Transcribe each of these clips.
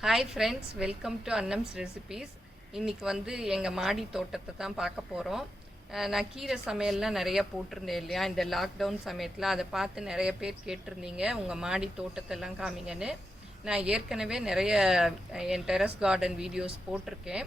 Hi friends, welcome to Annam's recipes. இன்றைக்கி வந்து எங்கள் மாடி தோட்டத்தை தான் பார்க்க போகிறோம். நான் கீரை சமையல்லாம் நிறையா போட்டிருந்தேன் இல்லையா, இந்த லாக்டவுன் சமயத்தில் அதை பார்த்து நிறைய பேர் கேட்டிருந்தீங்க உங்கள் மாடி தோட்டத்தெல்லாம் காமிங்கன்னு. நான் ஏற்கனவே நிறைய என் டெரஸ் கார்டன் வீடியோஸ் போட்டிருக்கேன்.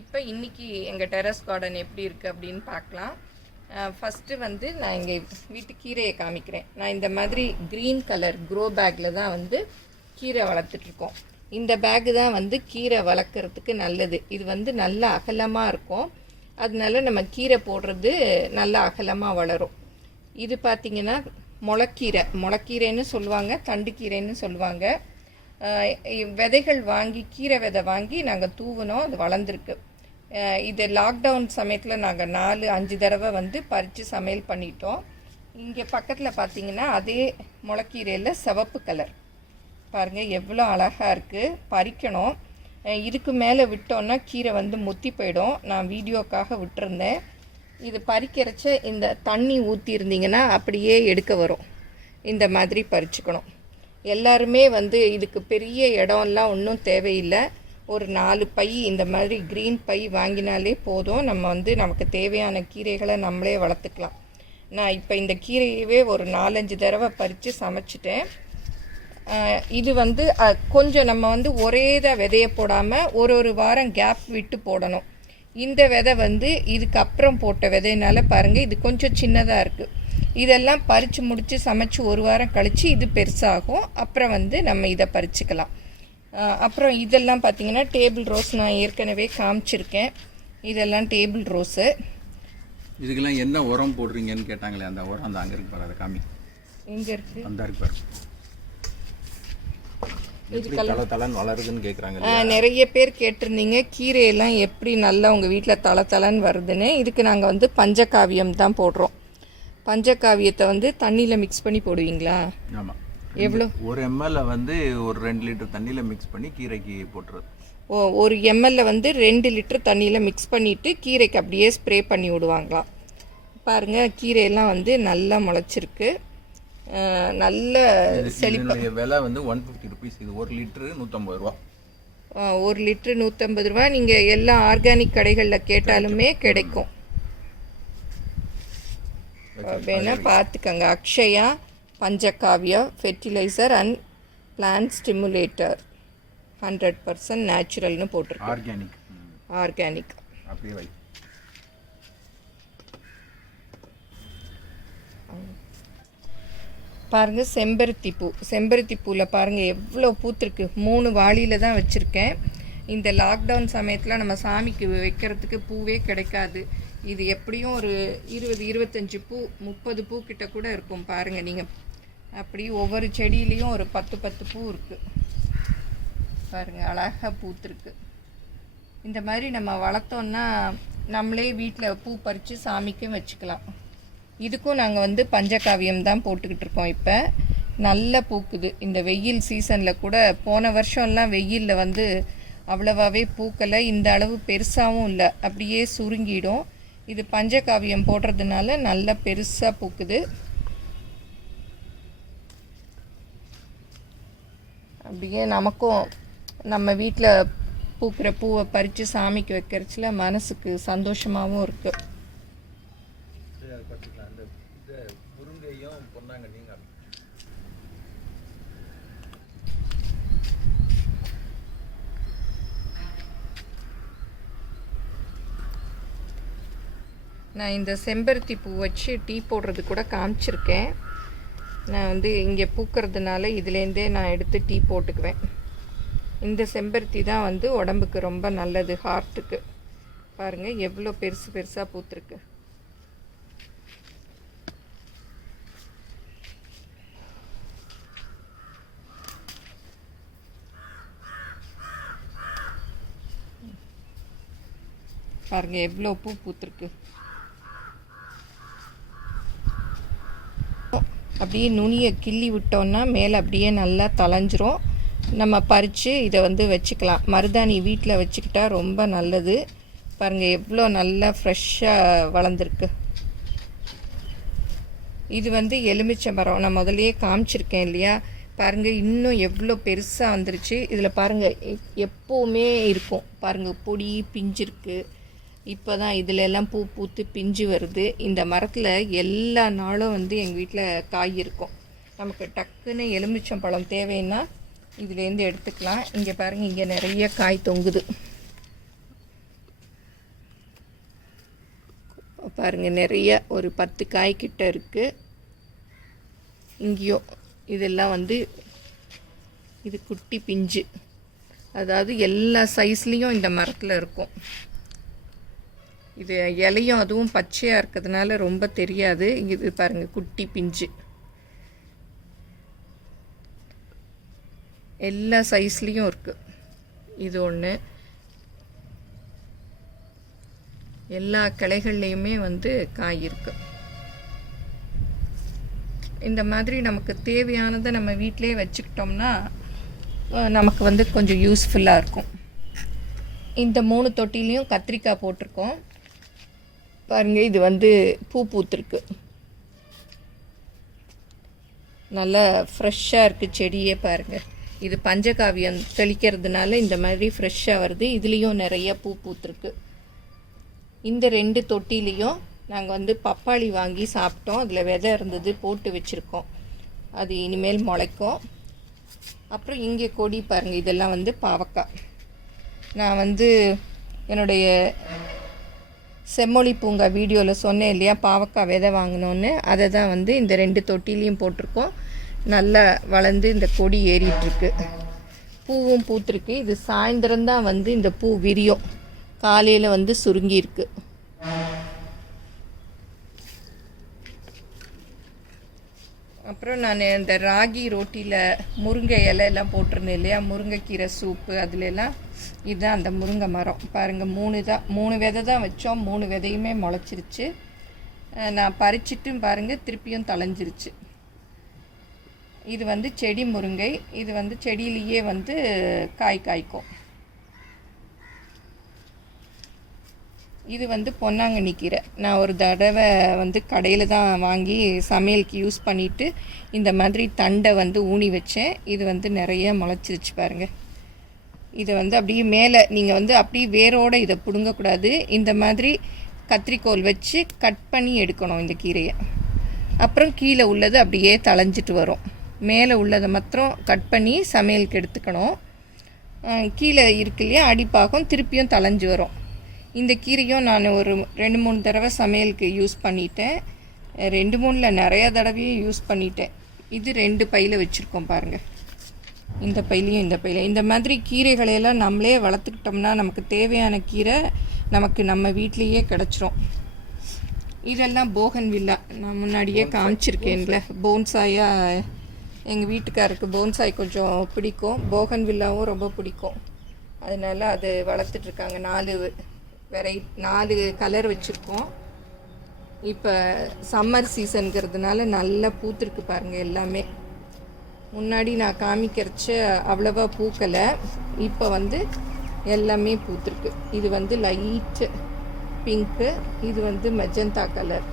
இப்போ இன்றைக்கி எங்கள் டெரஸ் கார்டன் எப்படி இருக்குது அப்படின்னு பார்க்கலாம். ஃபஸ்ட்டு வந்து நான் எங்கள் வீட்டு கீரையை காமிக்கிறேன். நான் இந்த மாதிரி க்ரீன் கலர் க்ரோ பேக்கில் தான் வந்து கீரை வளர்த்துட்ருக்கோம். இந்த பேக்கு தான் வந்து கீரை வளர்க்குறதுக்கு நல்லது. இது வந்து நல்ல அகலமாக இருக்கும், அதனால நம்ம கீரை போடுறது நல்ல அகலமாக வளரும். இது பார்த்திங்கன்னா முளைக்கீரைன்னு சொல்லுவாங்க, தண்டு கீரைன்னு சொல்லுவாங்க. விதைகள் வாங்கி கீரை விதை வாங்கி நாங்கள் தூவினோம், அது வளர்ந்துருக்கு. இது லாக்டவுன் சமயத்தில் நாங்கள் 4-5 தடவை வந்து பறித்து சமையல் பண்ணிட்டோம். இங்கே பக்கத்தில் பார்த்திங்கன்னா அதே முளைக்கீரையில் சிவப்பு கலர் பாருங்கள் எவ்வளோ அழகாக இருக்குது. பறிக்கணும். இதுக்கு மேலே விட்டோன்னா கீரை வந்து முத்தி போயிடும். நான் வீடியோக்காக விட்டுருந்தேன். இது பறிக்கிறச்ச இந்த தண்ணி ஊற்றிருந்தீங்கன்னா அப்படியே எடுக்க வரும். இந்த மாதிரி பறிச்சுக்கணும். எல்லாருமே வந்து இதுக்கு பெரிய இடம்லாம் ஒன்றும் தேவையில்லை. ஒரு 4 பை இந்த மாதிரி க்ரீன் பை வாங்கினாலே போதும். நம்ம வந்து நமக்கு தேவையான கீரைகளை நம்மளே வளர்த்துக்கலாம். நான் இப்போ இந்த கீரையவே ஒரு 4-5 தடவை பறித்து சமைச்சிட்டேன். இது வந்து கொஞ்சம் நம்ம வந்து ஒரே தான் விதைய போடாமல் ஒரு வாரம் கேப் விட்டு போடணும். இந்த விதை வந்து இதுக்கப்புறம் போட்ட விதையினால பாருங்கள் இது கொஞ்சம் சின்னதாக இருக்குது. இதெல்லாம் பறித்து முடித்து சமைச்சு ஒரு வாரம் கழித்து இது பெருசாகும். அப்புறம் வந்து நம்ம இதை பறிச்சுக்கலாம். அப்புறம் இதெல்லாம் பார்த்திங்கன்னா டேபிள் ரோஸ் நான் ஏற்கனவே காமிச்சிருக்கேன். இதெல்லாம் டேபிள் ரோஸு. இதுக்கெல்லாம் என்ன உரம் போடுறீங்கன்னு கேட்டாங்களே, அந்த உரம் அந்த அங்கே இருக்கு பாரு, அதை காமி. எங்கே இருக்குது? அந்த இருக்கு பாரு. தலன்னு வளருதுன்னு கேட்குறாங்க. நிறைய பேர் கேட்டிருந்தீங்க கீரையெல்லாம் எப்படி நல்லா உங்கள் வீட்டில் தலன்னு வருதுன்னு. இதுக்கு நாங்கள் வந்து பஞ்சகாவியம் தான் போடுறோம். பஞ்சகாவியத்தை வந்து தண்ணியில் மிக்ஸ் பண்ணி போடுவீங்களா? ஆமாம். எவ்வளோ? 1 ml வந்து ஒரு 2 லிட்டர் தண்ணியில் மிக்ஸ் பண்ணி கீரைக்கு போட்டுறது. ஒரு எம்எல்ல வந்து 2 லிட்டர் தண்ணியில் மிக்ஸ் பண்ணிவிட்டு கீரைக்கு அப்படியே ஸ்ப்ரே பண்ணி விடுவாங்களாம். பாருங்கள் கீரையெல்லாம் வந்து நல்லா முளைச்சிருக்கு. நல்ல செழிப்பு. விலை வந்து 150 rupees. இது 1 லிட்டரு 150 ரூபா. 1 லிட்டரு 150 ரூபா. நீங்கள் எல்லா ஆர்கானிக் கடைகளில் கேட்டாலுமே கிடைக்கும். வேணால் பார்த்துக்கங்க. Akshaya Panchagavya fertiliser and plant stimulator 100% நேச்சுரல்னு போட்டிருக்கு. ஆர்கானிக் அப்படியே வை. பாருங்கள் செம்பருத்தி பூவில் பாருங்கள் எவ்வளோ பூத்துருக்கு. 3 வாளியில் தான் வச்சுருக்கேன். இந்த லாக்டவுன் சமயத்தில் நம்ம சாமிக்கு வைக்கிறதுக்கு பூவே கிடைக்காது. இது எப்படியும் ஒரு 20-25 பூ 30 பூ கிட்ட கூட இருக்கும். பாருங்கள் நீங்கள், அப்படி ஒவ்வொரு செடியிலையும் ஒரு 10 பூ இருக்குது. பாருங்கள் அழகாக பூத்துருக்கு. இந்த மாதிரி நம்ம வளர்த்தோன்னா நம்மளே வீட்டில் பூ பறித்து சாமிக்கும் வச்சுக்கலாம். இதுக்கும் நாங்கள் வந்து பஞ்சகாவியம் தான் போட்டுக்கிட்டு இருக்கோம். இப்போ நல்லா பூக்குது. இந்த வெயில் சீசனில் கூட போன வருஷம்லாம் வெயிலில் வந்து அவ்வளவாகவே பூக்கலை. இந்த அளவு பெருசாகவும் இல்லை, அப்படியே சுருங்கிடும். இது பஞ்சகாவியம் போடுறதுனால நல்லா பெருசாக பூக்குது. அப்படியே நமக்கும் நம்ம வீட்டில் பூக்கிற பூவை பறித்து சாமிக்கு வைக்கிறதுல மனசுக்கு சந்தோஷமாகவும் இருக்குது. நான் இந்த செம்பருத்தி பூ வச்சு டீ போடுறது கூட காமிச்சிருக்கேன். நான் வந்து இங்கே பூக்கிறதுனால இதுலேருந்தே நான் எடுத்து டீ போட்டுக்குவேன். இந்த செம்பருத்தி தான் வந்து உடம்புக்கு ரொம்ப நல்லது, ஹார்ட்டுக்கு. பாருங்கள் எவ்வளோ பெருசாக பூத்துருக்கு. பாருங்கள் எவ்வளோ பூத்துருக்கு. அப்படியே நுனியை கிள்ளி விட்டோன்னா மேலே அப்படியே நல்லா தளைஞ்சிரும். நம்ம பறித்து இதை வந்து வச்சுக்கலாம். மருதாணி வீட்டில் வச்சுக்கிட்டா ரொம்ப நல்லது. பாருங்கள் எவ்வளோ நல்லா ஃப்ரெஷ்ஷாக வளர்ந்துருக்கு. இது வந்து எலுமிச்சை மரம். நான் முதலையே காமிச்சிருக்கேன் இல்லையா, பாருங்கள் இன்னும் எவ்வளோ பெருசாக வந்துருச்சு. இதில் பாருங்கள் எப்போவுமே இருக்கும் பாருங்கள், பொடி பிஞ்சு இருக்குது. இப்போ தான் இதில் எல்லாம் பூ பூத்து பிஞ்சு வருது. இந்த மரத்தில் எல்லா நாளும் வந்து எங்கள் வீட்டில் காய் இருக்கும். நமக்கு டக்குன்னு எலுமிச்சம்பழம் தேவைன்னா இதுலேருந்து எடுத்துக்கலாம். இங்கே பாருங்கள், இங்கே நிறைய காய் தொங்குது பாருங்கள். நிறைய ஒரு 10 காய் கிட்ட இருக்குது. இங்கேயும் இதெல்லாம் வந்து இது குட்டி பிஞ்சு, அதாவது எல்லா சைஸ்லேயும் இந்த மரத்தில் இருக்கும். இது இலையும் அதுவும் பச்சையாக இருக்கிறதுனால ரொம்ப தெரியாது. இது பாருங்கள், குட்டி பிஞ்சு எல்லா சைஸ்லேயும் இருக்குது. இது ஒன்று. எல்லா கிளைகள்லேயுமே வந்து காய் இருக்கு. இந்த மாதிரி நமக்கு தேவையானதை நம்ம வீட்டிலே வச்சுக்கிட்டோம்னா நமக்கு வந்து கொஞ்சம் யூஸ்ஃபுல்லாக இருக்கும். இந்த 3 தொட்டிலையும் கத்திரிக்காய் போட்டிருக்கோம் பாருங்கள். இது வந்து பூ பூத்துருக்கு, நல்லா ஃப்ரெஷ்ஷாக இருக்குது செடியே பாருங்கள். இது பஞ்சகாவியம் தெளிக்கிறதுனால இந்த மாதிரி ஃப்ரெஷ்ஷாக வருது. இதுலேயும் நிறைய பூ பூத்துருக்கு. இந்த 2 தொட்டிலையும் நாங்கள் வந்து பப்பாளி வாங்கி சாப்பிட்டோம். அதில் விதை இருந்தது, போட்டு வச்சுருக்கோம். அது இனிமேல் முளைக்கும். அப்புறம் இங்கே கொடி பாருங்கள், இதெல்லாம் வந்து பாவக்காய். நான் வந்து என்னுடைய செம்மொழி பூங்கா வீடியோவில் சொன்னேன் இல்லையா, பாவக்காய் விதை வாங்கினோன்னு. அதை தான் வந்து இந்த 2 தொட்டிலையும் போட்டிருக்கோம். நல்லா வளர்ந்து இந்த கொடி ஏறிட்டுருக்கு, பூவும் பூத்துருக்கு. இது சாயந்தரம்தான் வந்து இந்த பூ விரியும், காலையில் வந்து சுருங்கியிருக்கு. அப்புறம் நான் இந்த ராகி ரோட்டியில் முருங்கை இலை எல்லாம் போட்டிருந்தேன் இல்லையா, முருங்கைக்கீரை சூப்பு, அதுலெல்லாம் இதுதான் அந்த முருங்கை மரம் பாருங்கள். 3 விதை தான் வச்சோம். 3 விதையுமே முளைச்சிருச்சு. நான் பறிச்சிட்டும் பாருங்கள், திருப்பியும் தளைஞ்சிருச்சு. இது வந்து செடி முருங்கை. இது வந்து செடியிலேயே வந்து காய் காய்க்கும். இது வந்து பொன்னாங்கண்ணி கீரை. நான் ஒரு தடவை வந்து கடையில் தான் வாங்கி சமையலுக்கு யூஸ் பண்ணிவிட்டு இந்த மாதிரி தண்டை வந்து ஊனி வச்சேன். இது வந்து நிறைய முளைச்சிருச்சு பாருங்கள். இதை வந்து அப்படியே மேலே நீங்கள் வந்து அப்படியே வேரோடு இதை பிடுங்கக்கூடாது. இந்த மாதிரி கத்திரிக்கோல் வச்சு கட் பண்ணி எடுக்கணும் இந்த கீரையை. அப்புறம் கீழே உள்ளது அப்படியே தளைஞ்சிட்டு வரும். மேலே உள்ளதை மாத்திரம் கட் பண்ணி சமையலுக்கு எடுத்துக்கணும். கீழே இருக்கு இல்லையா அடிப்பாகம், திருப்பியும் தளைஞ்சு வரும். இந்த கீரையும் நான் ஒரு 2-3 தடவை சமையலுக்கு யூஸ் பண்ணிட்டேன். 2-3 நிறையா தடவையும் யூஸ் பண்ணிட்டேன். இது 2 பையில் வச்சுருக்கோம் பாருங்கள். இந்த பையிலையும் இந்த பையில இந்த மாதிரி கீரைகளையெல்லாம் நம்மளே வளர்த்துக்கிட்டோம்னா நமக்கு தேவையான கீரை நமக்கு நம்ம வீட்லேயே கிடச்சிரும். இதெல்லாம் போகன்வில்லா, நான் முன்னாடியே காமிச்சிருக்கேன்ல. போன்சாயாக எங்கள் வீட்டுக்காருக்கு போன்சாய் கொஞ்சம் பிடிக்கும், போகன்வில்லாவும் ரொம்ப பிடிக்கும். அதனால் அது வளர்த்துட்ருக்காங்க. 4 கலர் வச்சுருக்கோம். இப்போ சம்மர் சீசனுங்கிறதுனால நல்லா பூத்துருக்கு பாருங்கள் எல்லாமே. முன்னாடி நான் காமிக்கிறச்ச அவ்வளவா பூக்கலை, இப்போ வந்து எல்லாமே பூத்துருக்கு. இது வந்து லைட்டு பிங்க்கு, இது வந்து மெஜந்தா கலர்.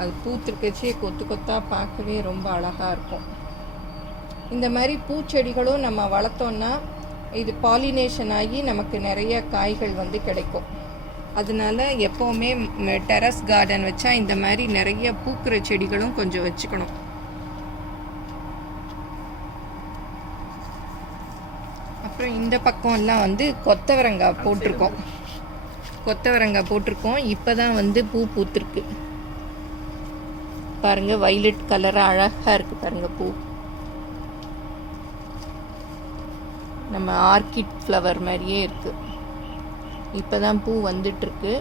அது பூத்துருக்கச்சே கொத்து கொத்தாக பார்க்கவே ரொம்ப அழகாக இருக்கும். இந்த மாதிரி பூச்செடிகளும் நம்ம வளர்த்தோன்னா இது பாலினேஷன் ஆகி நமக்கு நிறைய காய்கள் வந்து கிடைக்கும். அதனால எப்போவுமே டெரஸ் கார்டன் வச்சா இந்த மாதிரி நிறைய பூக்கிற செடிகளும் கொஞ்சம் வச்சுக்கணும். அப்புறம் இந்த பக்கம்லாம் வந்து கொத்தவரங்காய் போட்டிருக்கோம். இப்போ தான் வந்து பூ பூத்துருக்கு பாருங்கள். வைலட் கலராக அழகாக இருக்குது பாருங்கள் பூ. நம்ம ஆர்கிட் ஃப்ளவர் மாதிரியே இருக்குது. இப்போ தான் பூ வந்துட்டுருக்கு.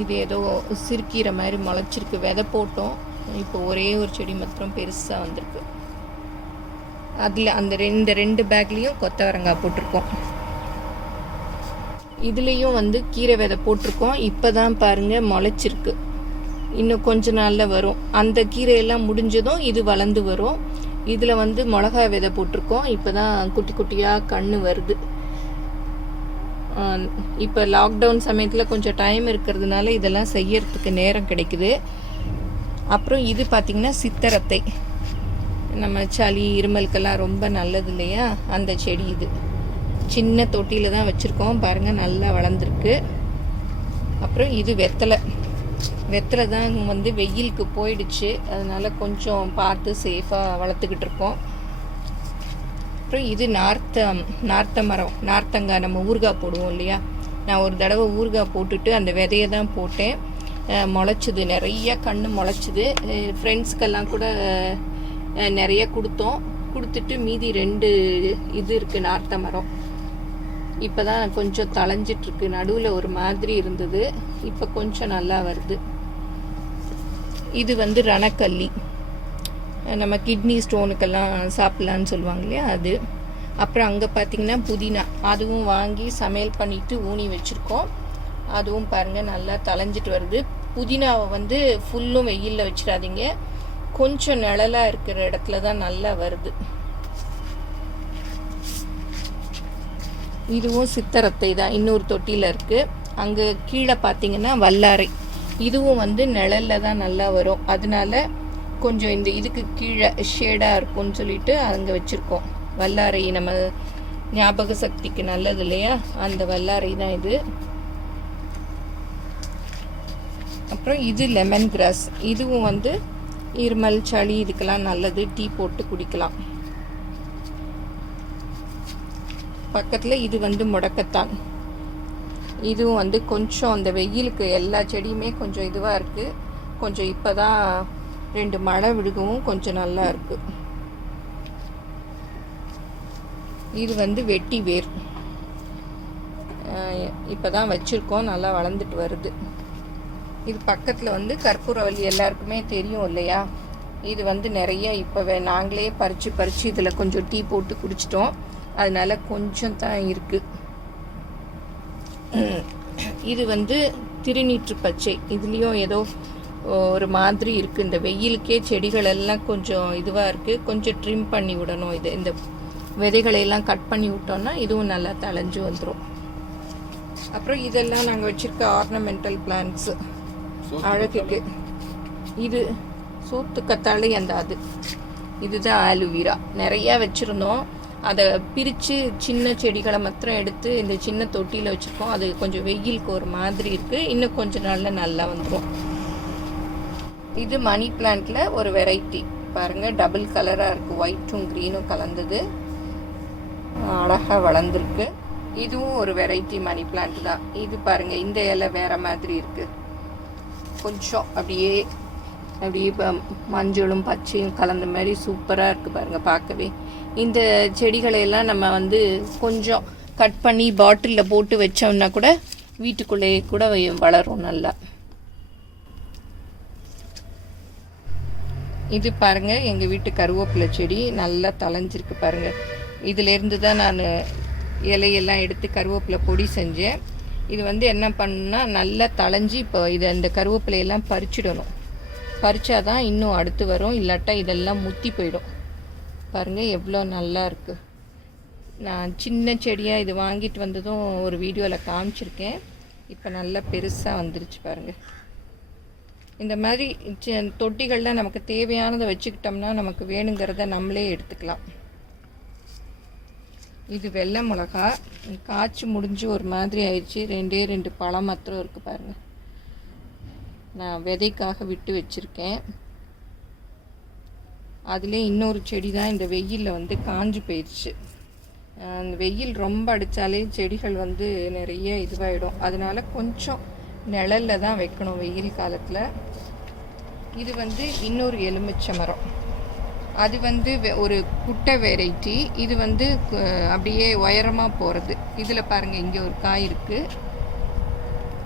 இது ஏதோ சிறுக்கீரை மாதிரி முளைச்சிருக்கு. விதை போட்டோம். இப்போ ஒரே ஒரு செடி மாத்திரம் பெருசாக வந்திருக்கு. அதில் அந்த 2 பேக்லேயும் கொத்தவரங்காய் போட்டிருக்கோம். இதுலேயும் வந்து கீரை விதை போட்டிருக்கோம். இப்போ தான் பாருங்கள் முளைச்சிருக்கு. இன்னும் கொஞ்ச நாளில் வரும். அந்த கீரையெல்லாம் முடிஞ்சதும் இது வளர்ந்து வரும். இதில் வந்து மிளகா விதை போட்டிருக்கோம். இப்போ தான் குட்டி குட்டியாக கன்று வருது. இப்போ லாக்டவுன் சமயத்தில் கொஞ்சம் டைம் இருக்கிறதுனால இதெல்லாம் செய்யறதுக்கு நேரம் கிடைக்குது. அப்புறம் இது பார்த்திங்கன்னா சித்தரத்தை, நம்ம சளி இருமலுக்கெல்லாம் ரொம்ப நல்லது இல்லையா, அந்த செடி. இது சின்ன தொட்டியில் தான் வச்சுருக்கோம் பாருங்கள், நல்லா வளர்ந்துருக்கு. அப்புறம் இது வெத்தலை தான் வந்து வெயிலுக்கு போயிடுச்சு, அதனால் கொஞ்சம் பார்த்து சேஃபாக வளர்த்துக்கிட்டு இருக்கோம். அப்புறம் இது நார்த்த மரம், நார்த்தங்காய், நம்ம ஊறுகாய் போடுவோம் இல்லையா. நான் ஒரு தடவை ஊறுகாய் போட்டுட்டு அந்த விதையை தான் போட்டேன், முளைச்சிது, நிறைய கன்று முளைச்சிது. ஃப்ரெண்ட்ஸ்க்கெல்லாம் கூட நிறைய கொடுத்துட்டு மீதி 2 இது இருக்குது நார்த்த மரம். இப்போ தான் கொஞ்சம் தளைஞ்சிட்ருக்கு, நடுவில் ஒரு மாதிரி இருந்தது, இப்போ கொஞ்சம் நல்லா வருது. இது வந்து ரணக்கல்லி, நம்ம கிட்னி ஸ்டோனுக்கெல்லாம் சாப்பிட்லான்னு சொல்லுவாங்க இல்லையா, அது. அப்புறம் அங்கே பார்த்திங்கன்னா புதினா, அதுவும் வாங்கி சமையல் பண்ணிவிட்டு ஊனி வச்சுருக்கோம். அதுவும் பாருங்கள் நல்லா தளைஞ்சிட்டு வருது. புதினாவை வந்து ஃபுல்லும் வெயிலில் வச்சிடாதீங்க, கொஞ்சம் நிழலாக இருக்கிற இடத்துல தான் நல்லா வருது. இதுவும் சித்தரத்தை தான், இன்னொரு தொட்டியில் இருக்குது. அங்கே கீழே பார்த்திங்கன்னா வல்லாரை, இதுவும் வந்து நிழலில் தான் நல்லா வரும், அதனால கொஞ்சம் இந்த இதுக்கு கீழே ஷேடாக இருக்கும்னு சொல்லிட்டு அங்கே வச்சுருக்கோம். வல்லாரை நம்ம ஞாபக சக்திக்கு நல்லது இல்லையா, அந்த வல்லாரை தான் இது. அப்புறம் இது லெமன் கிராஸ், இதுவும் வந்து இருமல் சளி இதுக்கெல்லாம் நல்லது, டீ போட்டு குடிக்கலாம். பக்கத்தில் இது வந்து முடக்கத்தான், இதுவும் வந்து கொஞ்சம் அந்த வெயிலுக்கு எல்லா செடியுமே கொஞ்சம் இதுவாக இருக்குது. கொஞ்சம் இப்போ தான் 2 மழை விழுகவும் கொஞ்சம் நல்லா இருக்குது. இது வந்து வெட்டி வேர், இப்போ தான் வச்சுருக்கோம், நல்லா வளர்ந்துட்டு வருது. இது பக்கத்தில் வந்து கற்பூரவல்லி, எல்லாருக்குமே தெரியும் இல்லையா. இது வந்து நிறைய இப்போ நாங்களே பறித்து இதில் கொஞ்சம் டீ போட்டு குடிச்சிட்டோம், அதனால கொஞ்சம் தான் இருக்குது. இது வந்து திருநீற்று பச்சை, இதுலேயும் ஏதோ ஒரு மாதிரி இருக்குது. இந்த வெயிலுக்கே செடிகள் எல்லாம் கொஞ்சம் இதுவாக இருக்குது, கொஞ்சம் ட்ரிம் பண்ணி விடணும். இது இந்த விதைகளையெல்லாம் கட் பண்ணி விட்டோம்னா இதுவும் நல்லா தளைஞ்சு வந்துடும். அப்புறம் இதெல்லாம் நாங்கள் வச்சுருக்க ஆர்னமெண்டல் பிளான்ட்ஸு அழகுக்கு. இது சோத்து கத்தாழை, அது இதுதான் ஆலுவீரா. நிறையா வச்சுருந்தோம், அதை பிரித்து சின்ன செடிகளை மாத்திரம் எடுத்து இந்த சின்ன தொட்டியில் வச்சுருக்கோம். அது கொஞ்சம் வெயிலுக்கு ஒரு மாதிரி இருக்குது, இன்னும் கொஞ்சம் நாளில் நல்லா வந்துடும். இது மணி பிளான்ட்டில் ஒரு வெரைட்டி பாருங்கள், டபுள் கலராக இருக்குது, ஒயிட்டும் க்ரீனும் கலந்தது, அழகாக வளர்ந்துருக்கு. இதுவும் ஒரு வெரைட்டி மணி பிளான்ட் தான். இது பாருங்கள், இந்த இலை வேறு மாதிரி இருக்குது, கொஞ்சம் அப்படியே இப்போ மஞ்சளும் பச்சையும் கலந்த மாதிரி சூப்பராக இருக்குது பாருங்கள் பார்க்கவே. இந்த செடிகளையெல்லாம் நம்ம வந்து கொஞ்சம் கட் பண்ணி பாட்டிலில் போட்டு வச்சோம்னா கூட வீட்டுக்குள்ளேயே கூட வளரும் நல்லா. இது பாருங்கள் எங்கள் வீட்டு கருவேப்பிலை செடி நல்லா தளைஞ்சிருக்கு பாருங்கள். இதிலேருந்து தான் நான் இலையெல்லாம் எடுத்து கருவேப்பிலை பொடி செஞ்சேன். இது வந்து என்ன பண்ணுன்னா நல்லா தளைஞ்சி, இப்போ இதை இந்த கருவேப்பிலையெல்லாம் பறிச்சிடணும், பறிச்சாதான் இன்னும் அடுத்து வரும், இல்லாட்டா இதெல்லாம் முத்தி போயிடும். பாருங்கள் எவ்வளோ நல்லா இருக்குது. நான் சின்ன செடியாக இது வாங்கிட்டு வந்ததும் ஒரு வீடியோவில் காமிச்சிருக்கேன், இப்போ நல்லா பெருசாக வந்துருச்சு பாருங்கள். இந்த மாதிரி தொட்டிகளில் நமக்கு தேவையானதை வச்சுக்கிட்டோம்னா நமக்கு வேணுங்கிறத நம்மளே எடுத்துக்கலாம். இது வெள்ளை மிளகா, காய்ச்சி முடிஞ்சு ஒரு மாதிரி ஆயிடுச்சு, 2 பழம் மாத்திரம் இருக்குது பாருங்கள். நான் விதைக்காக விட்டு வச்சுருக்கேன். அதிலே இன்னொரு செடி தான் இந்த வெயிலில் வந்து காஞ்சி போயிடுச்சு. அந்த வெயில் ரொம்ப அடித்தாலே செடிகள் வந்து நிறைய இதுவாகிடும், அதனால கொஞ்சம் நிழலில் தான் வைக்கணும் வெயில் காலத்தில். இது வந்து இன்னொரு எலுமிச்சை மரம், அது வந்து ஒரு குட்டை வெரைட்டி. இது வந்து அப்படியே உயரமாக போகிறது. இதில் பாருங்கள், இங்கே ஒரு காய் இருக்குது,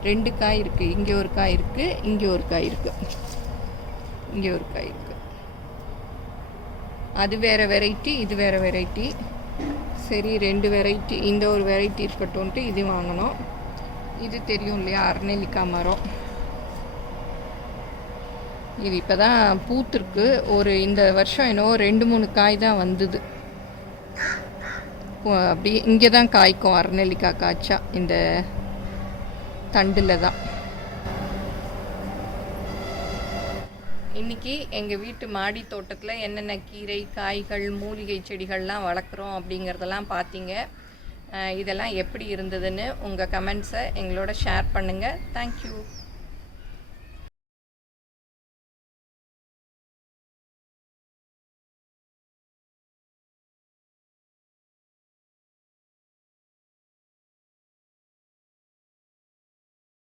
2 காய் இருக்குது, இங்கே ஒரு காய் இருக்குது, இங்கே ஒரு காய் இருக்குது, இங்கே ஒரு காய் இருக்குது. அது வேறு வெரைட்டி, இது வேறு வெரைட்டி. சரி, 2 வெரைட்டி, இந்த ஒரு வெரைட்டி இருக்கட்டும்ன்ட்டு இது வாங்கினோம். இது தெரியும் இல்லையா, அரநெல்லிக்காய் மரம். இது இப்போ தான் பூத்துருக்கு, ஒரு இந்த வருஷம் என்னவோ 2-3 காய் தான் வந்தது. அப்படி இங்கே தான் காய்க்கும் அரநெல்லிக்காய், காய்ச்சா இந்த தண்டில் தான். இன்றைக்கி எங்கள் வீட்டு மாடி தோட்டத்தில் என்னென்ன கீரை காய்கள் மூலிகை செடிகள்லாம் வளர்க்குறோம் அப்படிங்கிறதெல்லாம் பார்த்தீங்க. இதெல்லாம் எப்படி இருந்ததுன்னு உங்கள் கமெண்ட்ஸை எங்களோட ஷேர் பண்ணுங்கள். தேங்க்யூ.